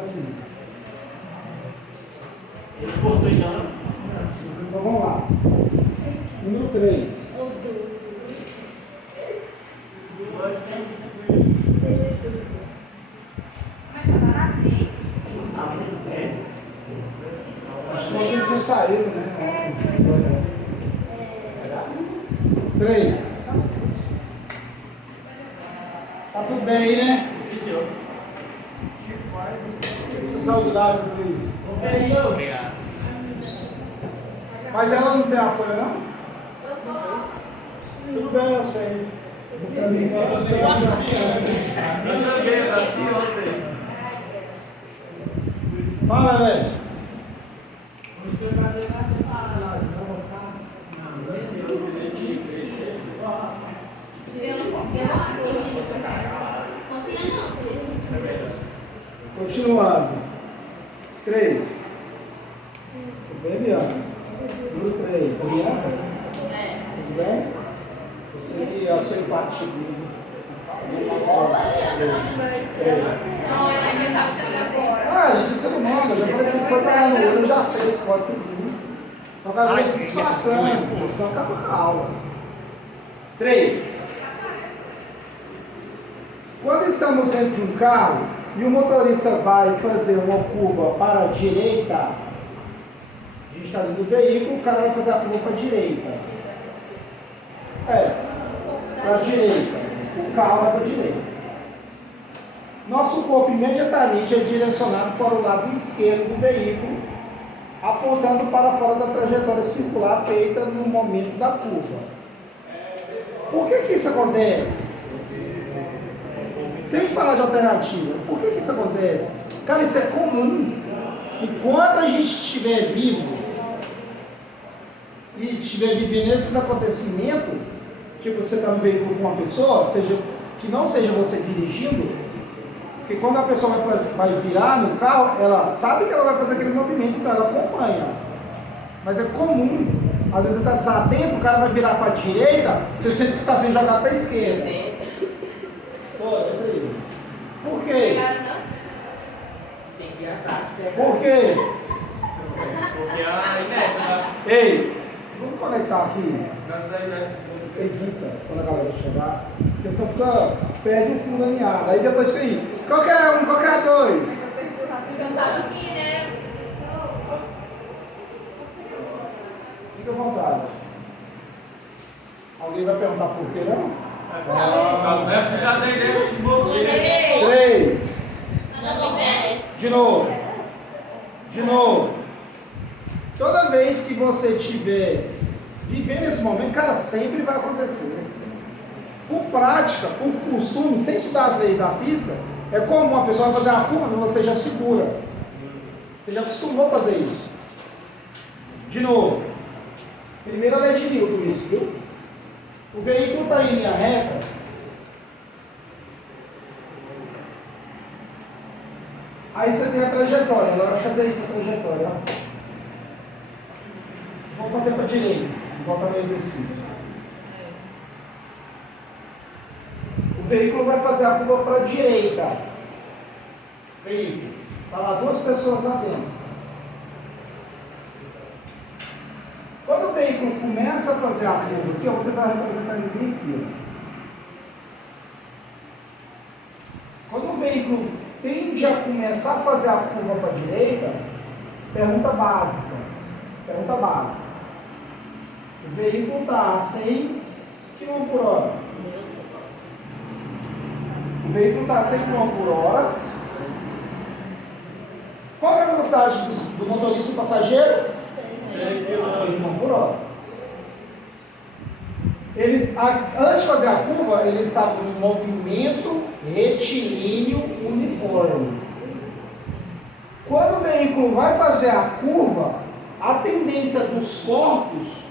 Pode sim. Ele cortou já. Então vamos lá. Número 3. Acho que alguém tinha saído, né? 3. Tá tudo bem aí, né? Você é saudável por aí. Obrigado. Mas ela não tem a folha, não? Eu sou. Tudo bem, eu sei. Eu também, assim ontem. Fala, velho. Você vai deixar separado lá, vai voltar? Não, Eu não confio não. Continuando. 3. Tudo bem, Bianca? Número 3. Bianca? Tudo bem? Você que é a sua empatia. Não, ela já sabe se ela agora. Ah, gente, isso não manda. Já falei que você tá no olho, eu já sei esse código tudo. Só que agora eu tô disfarçando, senão acaba com a aula. 3. Quando estamos dentro de um carro e o motorista vai fazer uma curva para a direita, a gente está dentro do veículo, o cara vai fazer a curva para a direita. Para a direita. O carro vai para a direita. Nosso corpo imediatamente é direcionado para o lado esquerdo do veículo, apontando para fora da trajetória circular feita no momento da curva. Por que isso acontece? Sem falar de alternativa, por que isso acontece? Cara, isso é comum. Enquanto a gente estiver vivo e estiver vivendo esses acontecimentos, tipo você está no veículo com uma pessoa, que não seja você dirigindo, porque quando a pessoa vai virar no carro, ela sabe que ela vai fazer aquele movimento, então ela acompanha. Mas é comum, às vezes você está desatento, o cara vai virar para a direita, você sempre está sendo jogado para a esquerda. Por quê? tem que gastar. Por quê? Porque a inércia da. Ei, vamos conectar aqui. Da inércia. Evita quando a galera chegar, porque senão fica, perde o fio da meada. Aí depois fica aí, qualquer um, qualquer dois. Sentado aqui, né? Fica à vontade. Alguém vai perguntar por quê, não? Não é por causa da inércia de movimento. 3. De novo. De novo. Toda vez que você estiver vivendo esse momento, cara, sempre vai acontecer. Por prática, por costume, sem estudar as leis da física, é como uma pessoa vai fazer uma curva e você já segura. Você já acostumou a fazer isso. De novo. Primeira lei de Newton, isso, viu? O veículo está em linha reta. Aí você tem a trajetória. Ela vai fazer isso, a trajetória. Ó. Vamos fazer para a direita. Volta no exercício. O veículo vai fazer a curva para a direita. Veículo. Está lá 2 pessoas lá dentro. Quando o veículo começa a fazer a curva, aqui eu vou tentar representar ele aqui. Quando o veículo tende a começar a fazer a curva para a direita, pergunta básica. Pergunta básica. O veículo está a 100 km por hora. O veículo está a 100 km por hora. Qual é a velocidade do motorista e passageiro? 100 km por hora. Eles, antes de fazer a curva, eles estavam em movimento retilíneo uniforme. Quando o veículo vai fazer a curva, a tendência dos corpos,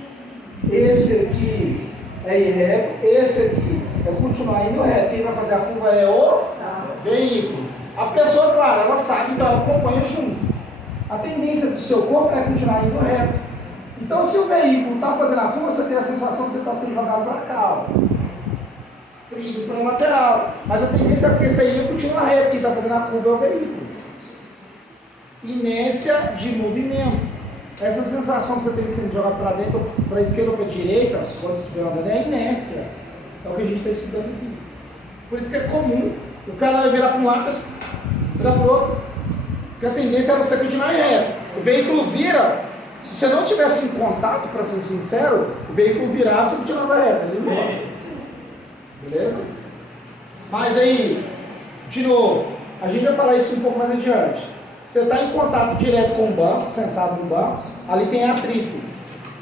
esse aqui é ir reto, esse aqui é continuar indo reto. Quem vai fazer a curva é o veículo. A pessoa, claro, ela sabe, então ela acompanha junto. A tendência do seu corpo é continuar indo reto. Então, se o veículo está fazendo a curva, você tem a sensação que você está sendo jogado para cá, indo para a lateral. Mas a tendência é porque você ia continuar reto, quem está fazendo a curva é o veículo. inércia de movimento. Essa sensação que você tem sendo jogado para dentro, para a esquerda ou para a direita, quando você estiver andando, é a inércia. É o que a gente está estudando aqui. Por isso que é comum o cara vai virar para um lado, você virar para o outro. Porque a tendência é você continuar reto. O veículo vira, se você não tivesse em contato, para ser sincero, o veículo virava, você continuava reto. Ele morre. Beleza? Mas aí, de novo, a gente vai falar isso um pouco mais adiante. Você está em contato direto com o banco, sentado no banco, ali tem atrito.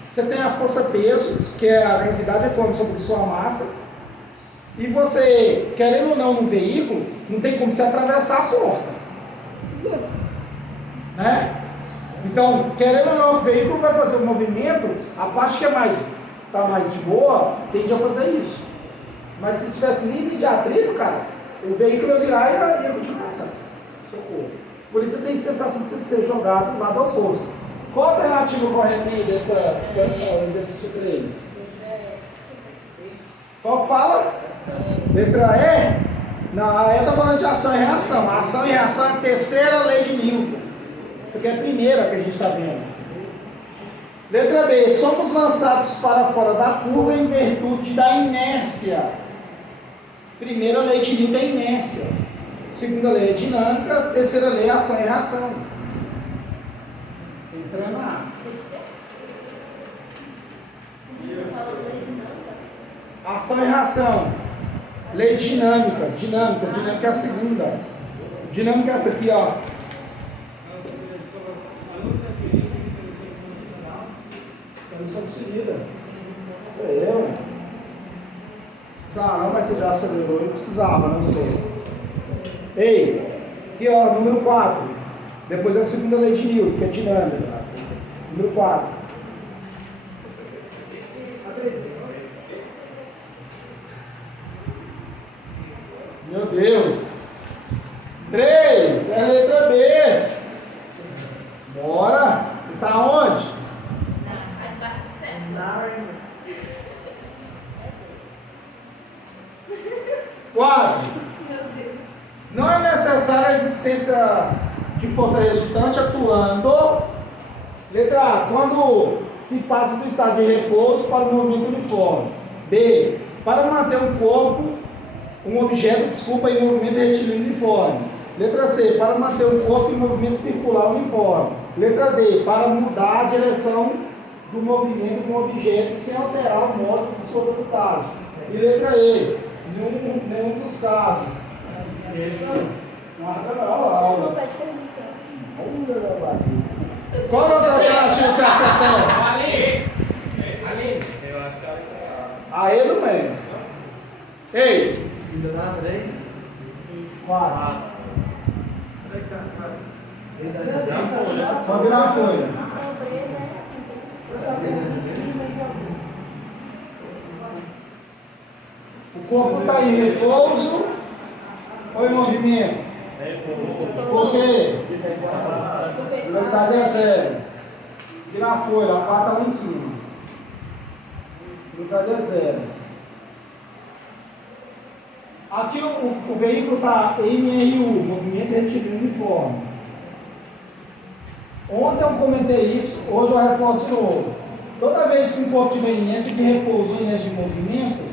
Você tem a força-peso, que é a gravidade atuando sobre sua massa, e você, querendo ou não, no veículo, não tem como você atravessar a porta. Né? Então, querendo ou não, o veículo vai fazer o movimento, a parte que está mais de boa, tende a fazer isso. Mas se tivesse livre de atrito, cara, o veículo ia virar e ia continuar, cara. Socorro. Por isso você tem sensação de você ser jogado do lado oposto. Qual a alternativa correta aí dessa exercício 3? Qual que fala? Letra E? Não, a E está falando de ação e reação. A ação e reação é a terceira lei de Newton. Isso aqui é a primeira que a gente está vendo. Letra B. Somos lançados para fora da curva em virtude da inércia. Primeira lei de Newton é a inércia. Segunda lei é dinâmica, terceira lei é ação e reação. Entrando na ação e reação. Lei dinâmica. Dinâmica é a segunda. Dinâmica é essa aqui, ó. Solução conseguida. Isso é eu. Precisava não, mas você já acelerou. Eu precisava, não sei. Ei, aqui ó, número 4. Depois da segunda lei de Newton, que é dinâmica. Número 4. Meu Deus. 3, é a letra B. Bora. Você está onde? Quatro. Não é necessária a existência de força resultante atuando. Letra A. Quando se passa do estado de repouso para o movimento uniforme. B. Para manter um objeto em movimento retilíneo uniforme. Letra C. Para manter um corpo em movimento circular uniforme. Letra D. Para mudar a direção do movimento com o objeto sem alterar o modo de sua velocidade. E letra E. Nenhum dos casos. Nada não, aula. Qual a outra alternativa você acha que é? Ali. Eu acho que ela está. A E no meio. Ei. Ainda dá 3. 4. Só Não, virar a folha. O corpo está em repouso ou em movimento? Por quê? A velocidade é zero. Virar a folha, a 4 está lá em cima. A velocidade é zero. Aqui o veículo está MRU, movimento retilíneo uniforme. Ontem eu comentei isso, hoje eu reforço de novo. Toda vez que um corpo tiver inércia de repouso ou inércia de movimento,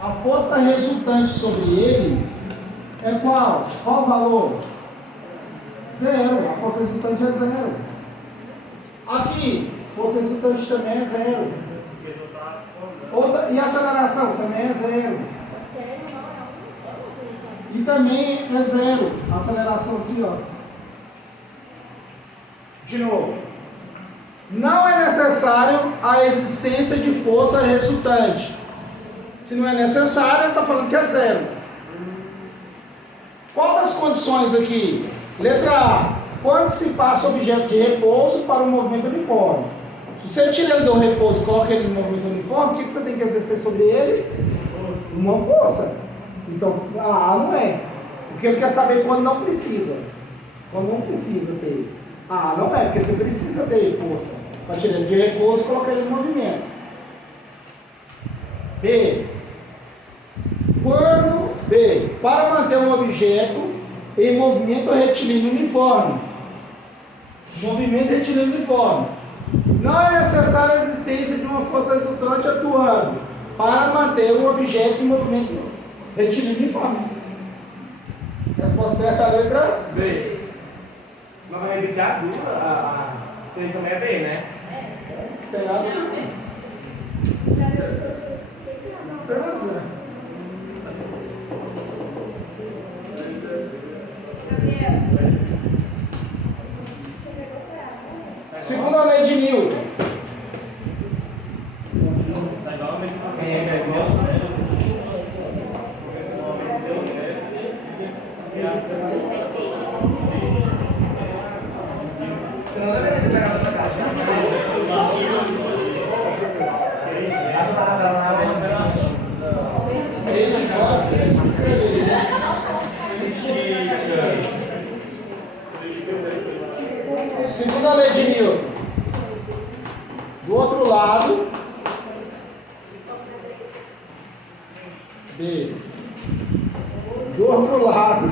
a força resultante sobre ele é qual? Qual o valor? Zero. A força resultante é zero. Aqui, força resultante também é zero. E a aceleração também é zero. E também é zero. A aceleração aqui, ó. De novo. Não é necessário a existência de força resultante. Se não é necessário, ele está falando que é zero. Qual das condições aqui? Letra A. Quando se passa o objeto de repouso para o movimento uniforme. Se você tira ele do repouso e coloca ele no movimento uniforme, o que você tem que exercer sobre ele? Uma força. Então, a A não é. Porque ele quer saber quando não precisa. Quando não precisa ter. A não é, porque você precisa ter força. Para tirar ele de repouso e colocar ele no movimento. B. Para manter um objeto em movimento retilíneo uniforme. movimento retilíneo uniforme. Não é necessária a existência de uma força resultante atuando para manter o objeto em movimento retilíneo uniforme. Resposta certa, a letra B. Não vai repetir as duas? A 3 também é B, né? tem nada a ver. Gabriel. Segundo a lei de Newton. Segundo a lei de Newton, do outro lado, B. Do outro lado.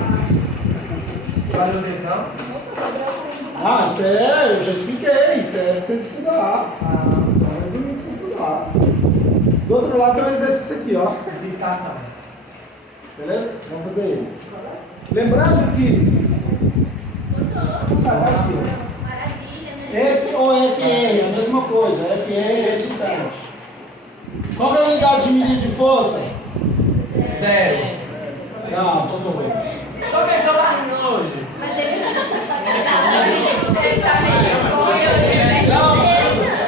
Ah, isso é, eu já expliquei, isso é pra vocês estudar. Só um resumo pra vocês estudar. Do outro lado tem um exercício aqui, ó. Fixação. Beleza? Vamos fazer ele. Lembrando que. Maravilha, né? F ou FR, a mesma coisa. FR é resultante. Qual é a unidade de medida de força? 0. Não, tô doido. Só que ele tá rindo hoje. Mas ele tá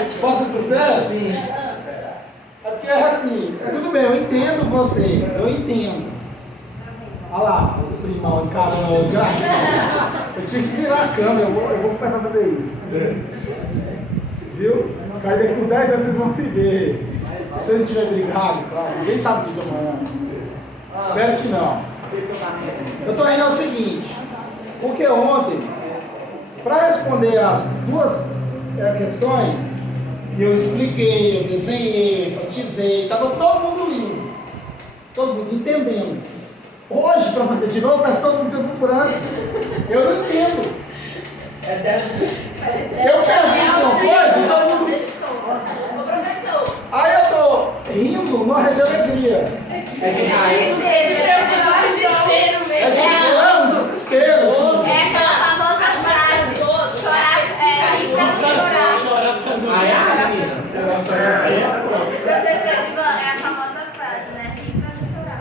hoje. Posso ser sincero? Sim. É porque é assim, tudo bem, eu entendo vocês, eu entendo. Olha lá, os primão encarando, graças. Eu tinha que virar a câmera, eu vou começar a fazer isso. Viu? Aí daqui uns 10 anos vocês vão se ver. Se vocês não tiverem brigado, claro, ninguém sabe o que eu tô falando. Espero que não. Eu tô indo ao seguinte, porque ontem, para responder as duas questões, eu expliquei, eu desenhei, enfatizei, estava todo mundo lindo, todo mundo entendendo. Hoje, para fazer de novo, parece todo mundo tempo branco. Eu não entendo. Eu pergunto uma coisa e todo mundo. Ô, professor. Aí eu tô rindo, morrendo de alegria. Desespero É mesmo. um desespero, assim. É aquela famosa frase, chorar, rir pra não chorar. Aí a menina. Professor Ivan, é a famosa frase, né? Rir pra não chorar.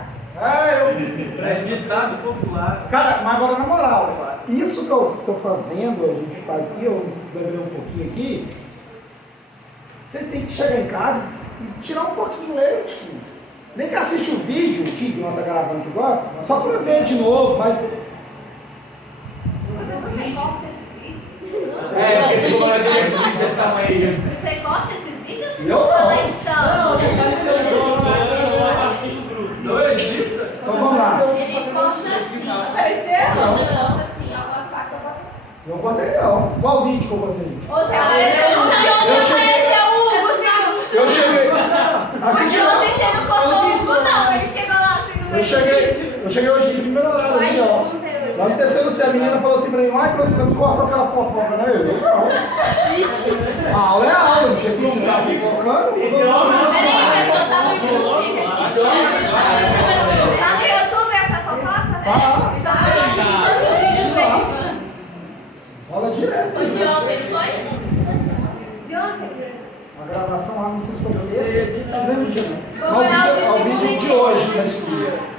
É ditado popular. Cara, mas agora na moral, isso que eu tô fazendo, a gente faz aqui, eu beber um pouquinho aqui, vocês têm que chegar em casa e tirar um pouquinho leite. Nem que assiste o vídeo aqui, que nós tá gravando aqui agora, só para ver de novo, mas. Professor, você corta esses vídeos? É, porque vocês foram desse tamanho aí. Você corta esses vídeos? Eu não. Então. Então vamos lá. Ele conta assim. Apareceu? Conta assim, algumas partes eu boto assim. Não contei não. Qual vídeo que eu contei? Ontem apareceu o Hugo. Eu cheguei. Mas Assiste ontem você não contou o Hugo, não. Ele chegou lá assim no meio. eu cheguei hoje de primeiro horário ali, ó. Lá no terceiro C, a menina falou assim pra mim, ai, professor, você não cortou aquela fofoca, né? Eu não. Ixi. A aula é aula, não tinha que você tá fofocando. Esse homem não Peraí, sabe. professor, tá no YouTube. Tá no YouTube essa fofoca? Ah, Então, eu assisti todos os vídeos dele. rola direto. Foi de ontem, não foi? De ontem? A gravação lá, não sei se foi terça, não lembro o dia não. Vamos olhar o de Não, o segunda vídeo e de hoje, mas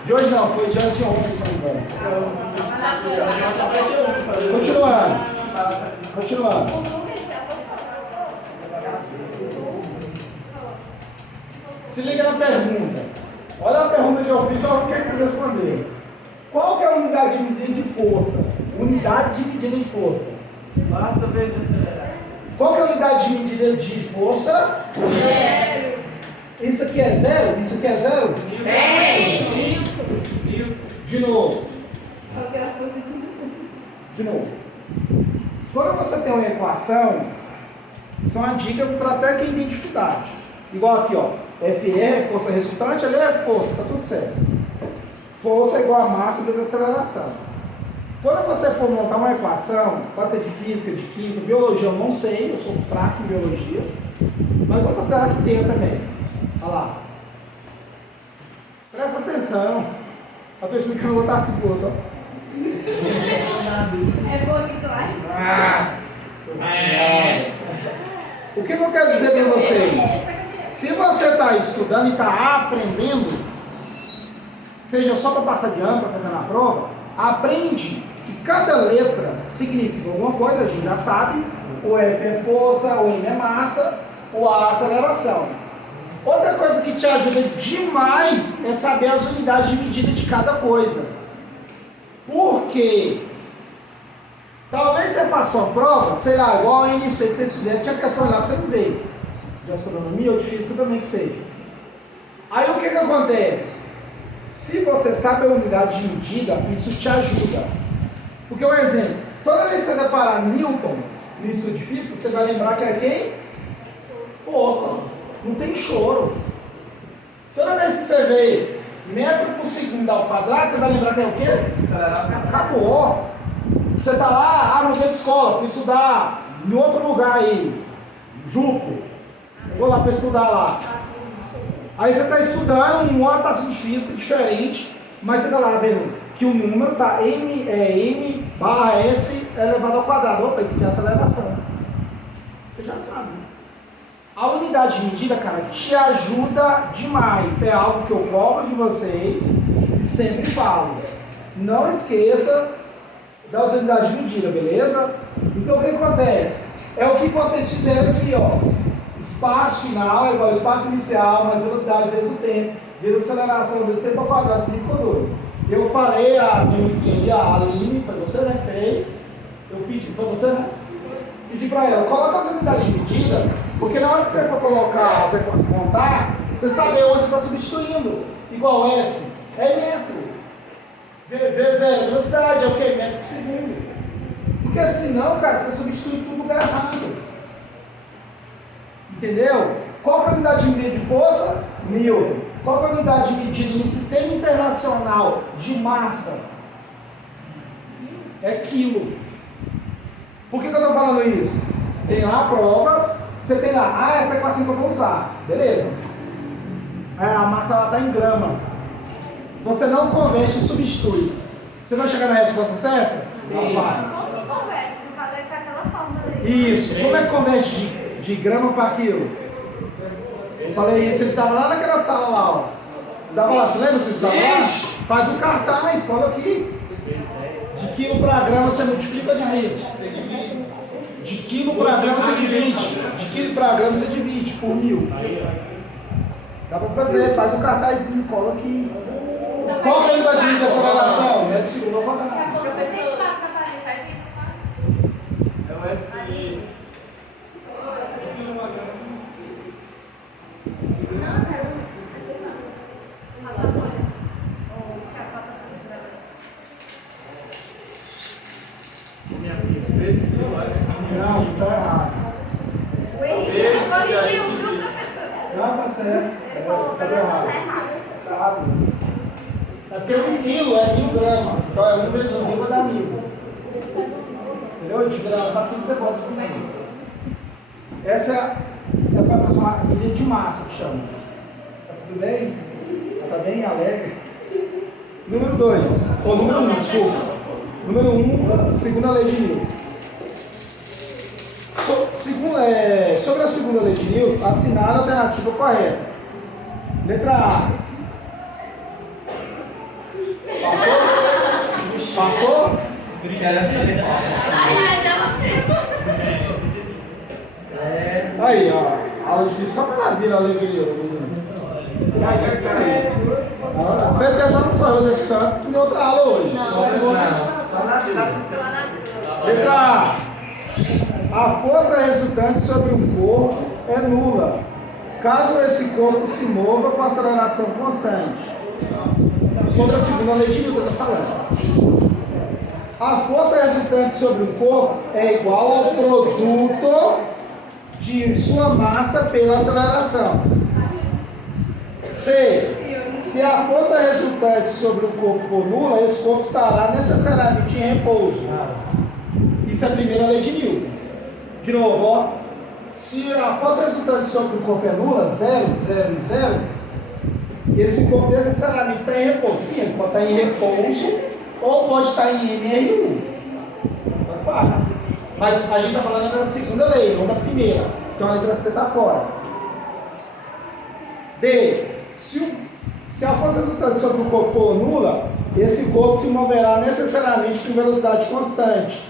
de hoje não, foi de anteontem, se não me engano. Continuando. Se liga na pergunta. Olha a pergunta que eu fiz, olha o que vocês responderam. Qual que é a unidade de medida de força? Unidade de medida de força. Basta ver de acelerar. Qual que é a unidade de medida de força? Zero. Isso aqui é zero? Isso aqui é zero? De novo. De novo. Quando você tem uma equação, isso é uma dica para até quem tem dificuldade. Igual aqui, ó. FR é força resultante, ali é força, tá tudo certo. Força é igual a massa vezes aceleração. Quando você for montar uma equação, pode ser de física, de química, biologia eu não sei, eu sou fraco em biologia, mas vamos considerar que tenha também. Olha lá. Presta atenção. Eu estou explicando o outro assim pro outro. É bonito lá. O que eu quero dizer para vocês? Se você está estudando e está aprendendo, seja só para passar de ano, para sentar na prova, aprende que cada letra significa alguma coisa, a gente já sabe. O F é força, o M é massa, o A é aceleração. Outra coisa que te ajuda demais é saber as unidades de medida de cada coisa. Por quê? Talvez você faça uma prova, sei lá, igual a NC que vocês fizeram, tinha questão lá que você não veio. De astronomia ou de física também que seja. Aí o que acontece? Se você sabe a unidade de medida, isso te ajuda. Porque, um exemplo, toda vez que você deparar Newton no estudo de física, você vai lembrar que é quem? Força. Não tem choro. Toda vez que você vê metro por segundo ao quadrado, você vai lembrar que é o quê? Acabou. Você está lá, no dia de escola, fui estudar em outro lugar aí, Júpiter. Vou lá para estudar lá. Aí você está estudando uma taxa de física diferente, mas você está lá vendo que o número está m/s elevado ao quadrado. Opa, isso aqui é aceleração. Você já sabe. A unidade de medida, cara, te ajuda demais. É algo que eu cobro de vocês e sempre falo. Não esqueça das unidades de medida, beleza? Então o que acontece? É o que vocês fizeram aqui, ó. Espaço final é igual ao espaço inicial, mais velocidade vezes o tempo, vezes a aceleração, vezes o tempo ao quadrado, dividido por 2. Eu falei, a Aline, foi você, né, que fez? Eu pedi, foi você, né? Pedi para ela, coloca as unidades de medida, porque na hora que você for colocar, você for contar, você sabe onde você está substituindo. Igual S, é metro. V0, velocidade, é o que? Metro por segundo. Porque senão, cara, você substitui tudo no lugar errado. Entendeu? Qual é a unidade de medida de força? Newton. Qual é a unidade de medida no sistema internacional de massa? É quilo. Por que eu estou falando isso? Tem lá a prova, você tem lá, essa equação que eu vou usar. Beleza. A massa está em grama. Você não converte e substitui. Você vai chegar na resposta certa? Sim. Não vai. Como que converte? No caso é aquela fórmula ali. Isso. Como é que converte de grama para quilo? Eu falei isso, eles estavam lá naquela sala lá, ó. Vocês estavam lá, você lembra que vocês estavam lá? Faz um cartaz, olha aqui. De quilo para grama você multiplica, divide. De quilo para grama você divide. De quilo para grama você divide por 1000. Dá para fazer, faz um cartazinho, cola aqui. Qual que é a unidade de aceleração? É de segundo ao quadrado. É o S. Passa a folha. Tiago, passa a folha. Vezes sim, olha. Não, está errado. O Henrique te corrigiu, viu, professor? Não, tá certo. Ele falou, Tá professor, errado. tá errado. Tá errado. É porque 1 quilo é 1000 gramas. Então é 1 vezes 1000 vai dar 1000. Entendeu? De grama para quilo você bota tudo. Essa é para transformar em medida de massa que chama. Tá tudo bem? Tá bem alegre? Número 2. Ou número 1, desculpa. Número 1, segunda lei de Newton. Sobre a segunda lei de Newton, assinale a alternativa correta. Letra A. Passou? Passou? Aí, ó. Aula difícil só para vir a lei de Newton. Certeza não sou eu desse tanto, tem outra aula hoje. Letra A. A força resultante sobre um corpo é nula, caso esse corpo se mova com aceleração constante. Sobre a segunda lei de Newton que eu estou falando. A força resultante sobre um corpo é igual ao produto de sua massa pela aceleração. C. Se a força resultante sobre o corpo for nula, esse corpo estará necessariamente em repouso. Isso é a primeira lei de Newton. De novo, ó. Se a força resultante sobre o corpo é nula, 0, 0 e 0, esse corpo necessariamente está em repouso. Sim, ele pode estar em repouso ou pode estar em MRU. Não faz. Mas a gente está falando da segunda lei, não da primeira. Então a letra C está fora. D. Se a força resultante sobre o corpo for nula, esse corpo se moverá necessariamente com velocidade constante.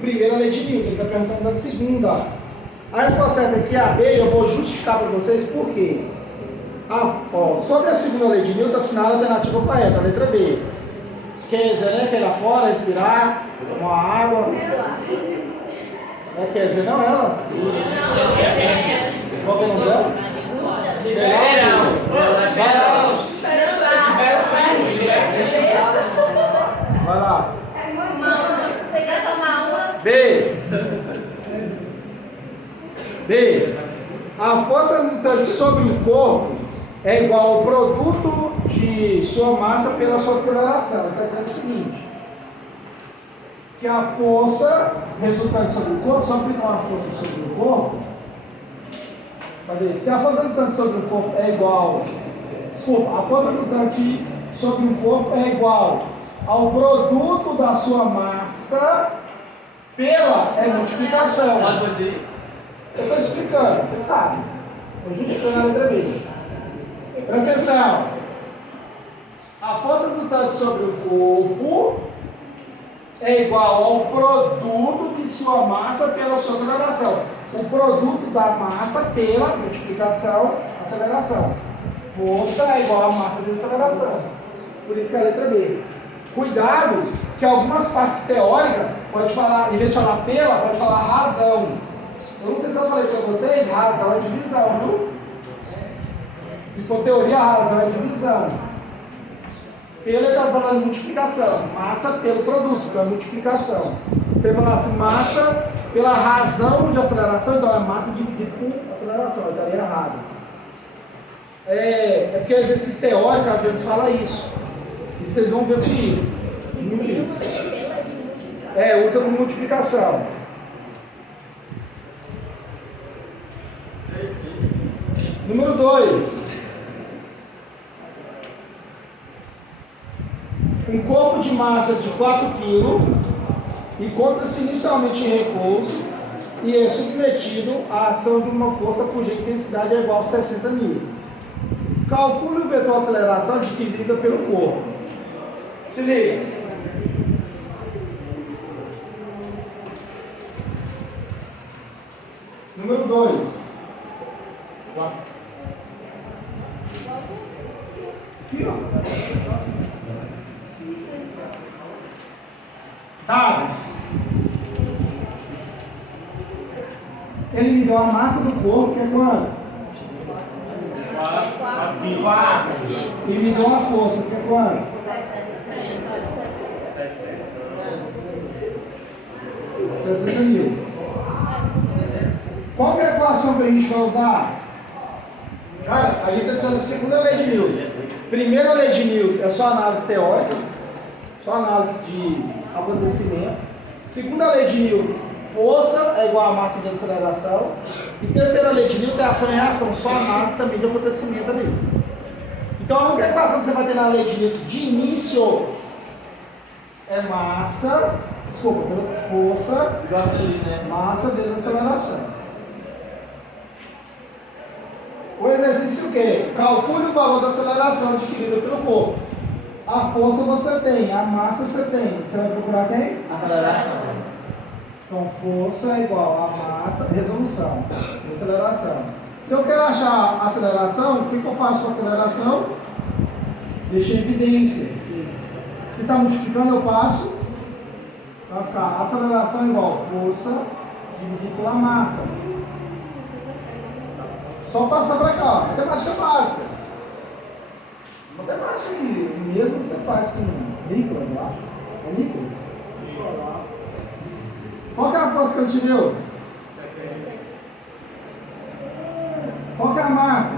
Primeira lei de Newton, ele está perguntando da segunda. A resposta certa aqui é a B, e eu vou justificar para vocês por quê. Sobre a segunda lei de Newton, assinala a alternativa correta, a letra B. Quer dizer, quer ir lá fora, respirar, tomar água. Quer dizer, não ela? Qual que é o nome dela? Vai lá. Você quer tomar uma? B. A força resultante sobre o corpo é igual ao produto de sua massa pela sua aceleração. Ele está dizendo o seguinte: que a força resultante sobre o corpo, só aplicar uma força sobre o corpo. Cadê? Se a força resultante sobre o corpo é igual. Desculpa, a força resultante sobre o corpo é igual ao produto da sua massa pela multiplicação. Eu estou explicando, você sabe. Estou justificando a letra B. Presta atenção. A força resultante sobre o corpo é igual ao produto de sua massa pela sua aceleração. O produto da massa pela multiplicação, aceleração. Força é igual a massa de aceleração. Por isso que é a letra B. Cuidado, que algumas partes teóricas pode falar, em vez de falar pela, pode falar razão. Eu não sei se eu falei para vocês, razão é divisão, viu? Se for teoria, a razão é divisão. Pela ele está falando multiplicação. Massa pelo produto, que é multiplicação. Se ele falasse massa pela razão de aceleração, então é massa dividido por aceleração, eu estaria errado. É porque exercício teórico às vezes fala isso. E vocês vão ver comigo. Isso. Usa como multiplicação. Número 2. Um corpo de massa de 4 kg encontra-se inicialmente em repouso e é submetido à ação de uma força cuja intensidade é igual a 60 N. Calcule o vetor de aceleração adquirida pelo corpo. Se liga. Número 2. Aqui, ó. Dados. Ele me deu a massa do corpo, que é quanto? 4. Ele me deu a força, que é quanto? 60 mil. Qual que é a equação que a gente vai usar? Cara, a gente está estudando a segunda lei de Newton. Primeira lei de Newton é só análise teórica, só análise de acontecimento. Segunda lei de Newton, força é igual a massa de aceleração. E terceira lei de Newton é ação e reação, só análise também de acontecimento ali. Então a única equação que você vai ter na lei de Newton de início é massa, força, massa vezes aceleração. O exercício o quê? Calcule o valor da aceleração adquirida pelo corpo. A força você tem, a massa você tem. Você vai procurar quem? Aceleração. Então, força é igual a massa, resolução, aceleração. Se eu quero achar a aceleração, o que eu faço com a aceleração? Deixo em evidência. Se está multiplicando, eu passo. Vai ficar aceleração igual a força dividido pela massa. Só passar para cá, ó. Matemática básica. Matemática mesmo que você faz com Nicolas lá. É Nicolas? Qual que é a força que ele te deu? Qual que é a massa?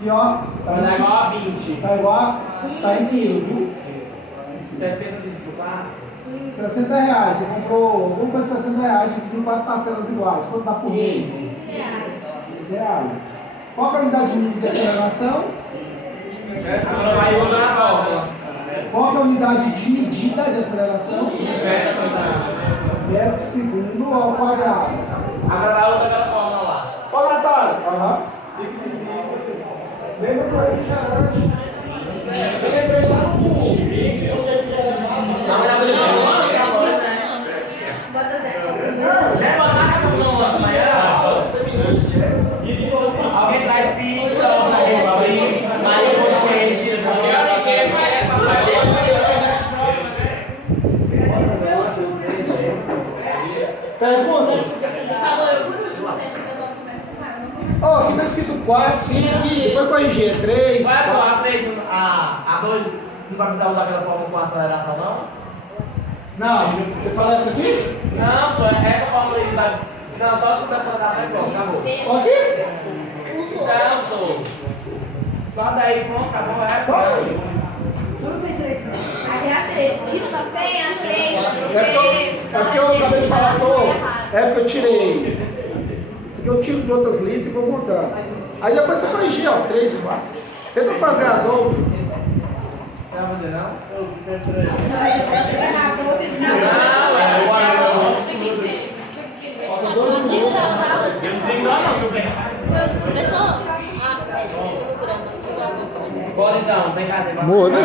Aqui, ó. Tá igual a 20. Tá igual. Tá em quilo, viu? 60 de desculpar. R$60. Você comprou roupa de R$60 e pediu 4 parcelas iguais. Quanto dá por mês? R$15. Qual que é a unidade de aceleração? Agora vai usar a fórmula. Qual que é a unidade de medida de aceleração? Metro por segundo ao quadrado. Agora vai usar aquela fórmula lá. Ó, Natália. Aham. Lembra do refrigerante? Eu lembrei lá no... Não, mas a polícia não gosta, né? Bota zero. É, mano, marca como não gosta amanhã. Alguém traz pizza, Maria Pochete. Pergunta. Falou, eu por último sempre que eu não começo a Ó, aqui tá escrito 4, 5 aqui. Depois corrigir. 3. Vai só, a 3, a 2 não vai precisar usar aquela fórmula com aceleração, não? Não, você falou essa aqui? Não, pô, essa fórmula aí vai. Não, só se começar a aceleração e pronto, acabou. Ó, aqui? Não, sou. Só daí, pronto, acabou essa. Aqui é a 3. Tira da 100, a 3. É porque eu acabei de falar, pô. É porque eu tirei. Isso aqui eu tiro de outras listas e vou montando. Aí depois você corrigir, ó. 3 e 4. Tenta fazer as outras. Não vai fazer, não? Bora então, vem cá, tem Muda.